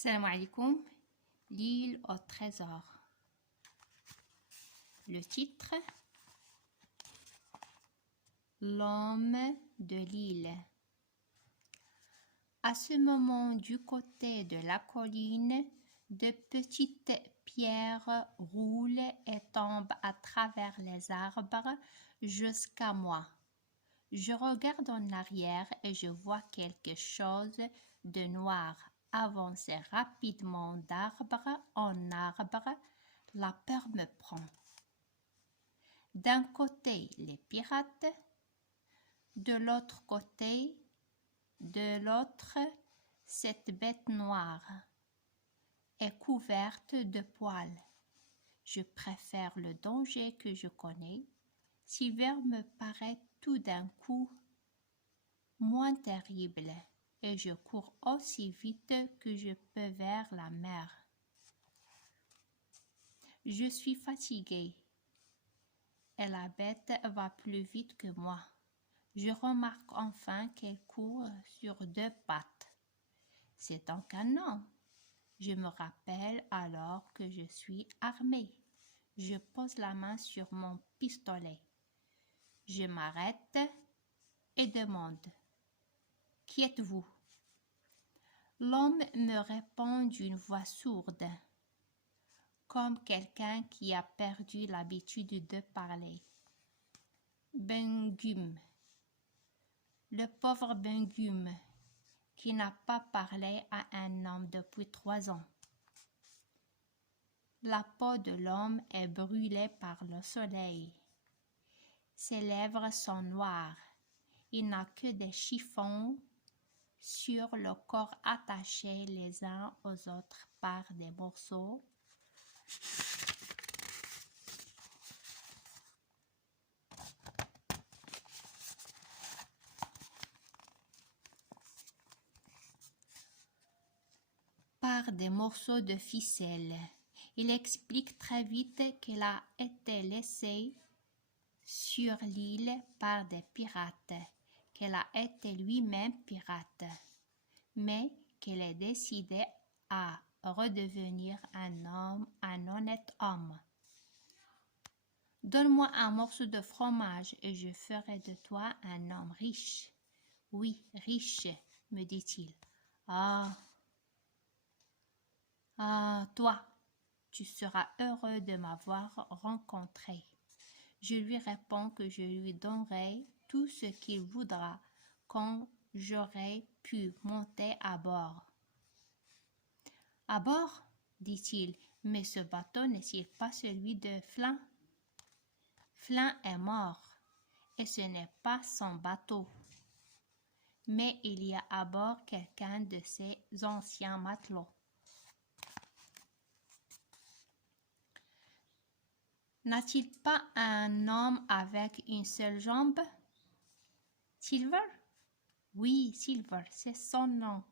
Salam alaikum, l'île au trésor. Le titre, l'homme de l'île. À ce moment, du côté de la colline, de petites pierres roulent et tombent à travers les arbres jusqu'à moi. Je regarde en arrière et je vois quelque chose de noir avancer rapidement d'arbre en arbre. La peur me prend. D'un côté, les pirates, de l'autre côté, de l'autre, cette bête noire est couverte de poils. Je préfère le danger que je connais. Silver me paraît tout d'un coup moins terrible et je cours aussi vite que je peux vers la mer. Je suis fatiguée et la bête va plus vite que moi. Je remarque enfin qu'elle court sur deux pattes. C'est un canon. Je me rappelle alors que je suis armée. Je pose la main sur mon pistolet. Je m'arrête et demande « Qui êtes-vous » L'homme me répond d'une voix sourde, comme quelqu'un qui a perdu l'habitude de parler. « Bengum » le pauvre Bengum, qui n'a pas parlé à un homme depuis 3 ans. La peau de l'homme est brûlée par le soleil. Ses lèvres sont noires. Il n'a que des chiffons sur le corps attachés les uns aux autres par des morceaux. Par des morceaux de ficelle. Il explique très vite qu'il a été laissé sur l'île par des pirates, qu'il a été lui-même pirate, mais qu'il est décidé à redevenir un honnête homme. Donne-moi un morceau de fromage et je ferai de toi un homme riche. Oui, riche, me dit-il. Ah, toi, tu seras heureux de m'avoir rencontré. Je lui réponds que je lui donnerai tout ce qu'il voudra quand j'aurai pu monter à bord. À bord, dit-il, mais ce bateau n'est-il pas celui de Flint? Flint est mort et ce n'est pas son bateau. Mais il y a à bord quelqu'un de ses anciens matelots. N'a-t-il pas un homme avec une seule jambe? Silver? Oui, Silver, c'est son nom.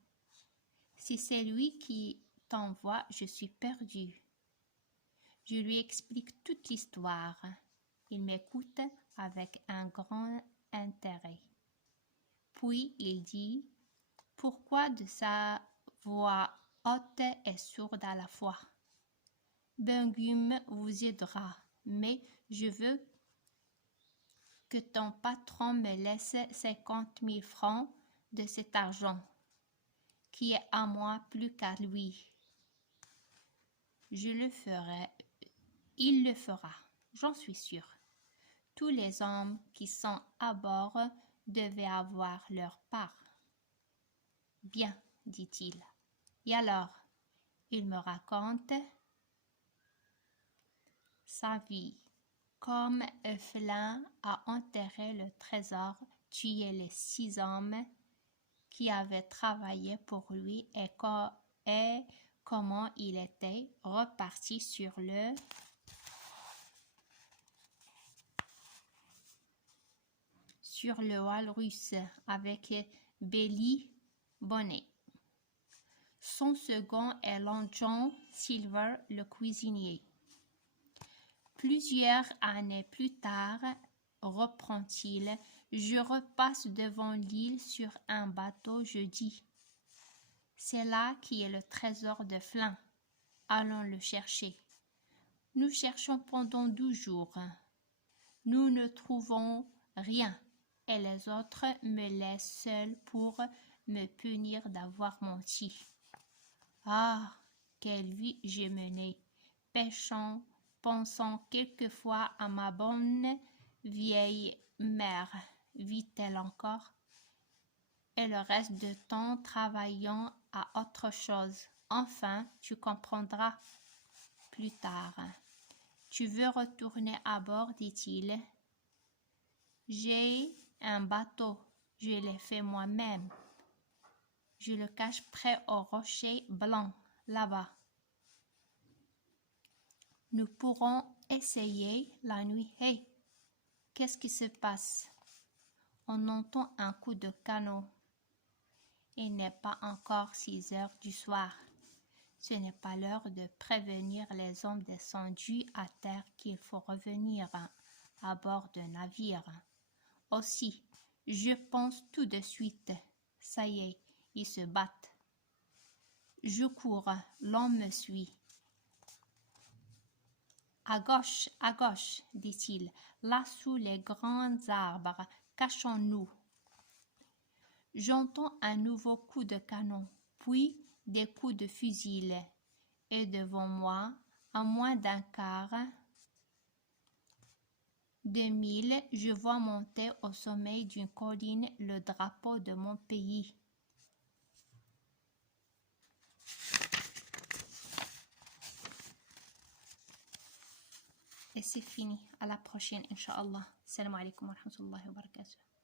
Si c'est lui qui t'envoie, je suis perdue. Je lui explique toute l'histoire. Il m'écoute avec un grand intérêt. Puis il dit, pourquoi de sa voix haute et sourde à la fois? Bengum vous aidera, mais je veux que ton patron me laisse 50 000 francs de cet argent, qui est à moi plus qu'à lui. Je le ferai, il le fera, j'en suis sûre. Tous les hommes qui sont à bord devaient avoir leur part. Bien, dit-il. Et alors, il me raconte sa vie. Comme Flint a enterré le trésor, tué les 6 hommes qui avaient travaillé pour lui et comment il était reparti sur le Walrus avec Billy Bonnet. Son second est Long John Silver, le cuisinier. Plusieurs années plus tard, reprend-il, je repasse devant l'île sur un bateau. Je dis C'est là qui est le trésor de Flint. Allons le chercher. Nous cherchons pendant 12 jours. Nous ne trouvons rien et les autres me laissent seule pour me punir d'avoir menti. Ah, quelle vie j'ai menée, pêchant, pensant quelquefois à ma bonne vieille mère, vit-elle encore? Et le reste du temps travaillant à autre chose. Enfin, tu comprendras plus tard. Tu veux retourner à bord, dit-il. J'ai un bateau, je l'ai fait moi-même. Je le cache près au rocher blanc, là-bas. Nous pourrons essayer la nuit. Hey, qu'est-ce qui se passe? On entend un coup de canon. Il n'est pas encore 6 heures du soir. Ce n'est pas l'heure de prévenir les hommes descendus à terre qu'il faut revenir à bord d'un navire. Aussi, je pense tout de suite. Ça y est, ils se battent. Je cours, l'homme me suit. À gauche, dit-il, là sous les grands arbres, cachons-nous. J'entends un nouveau coup de canon, puis des coups de fusil, et devant moi, à moins d'un quart de mille, je vois monter au sommet d'une colline le drapeau de mon pays. Et c'est fini. À la prochaine, Inch'Allah. Salam alaikum wa rahmatullahi wa barakatuh.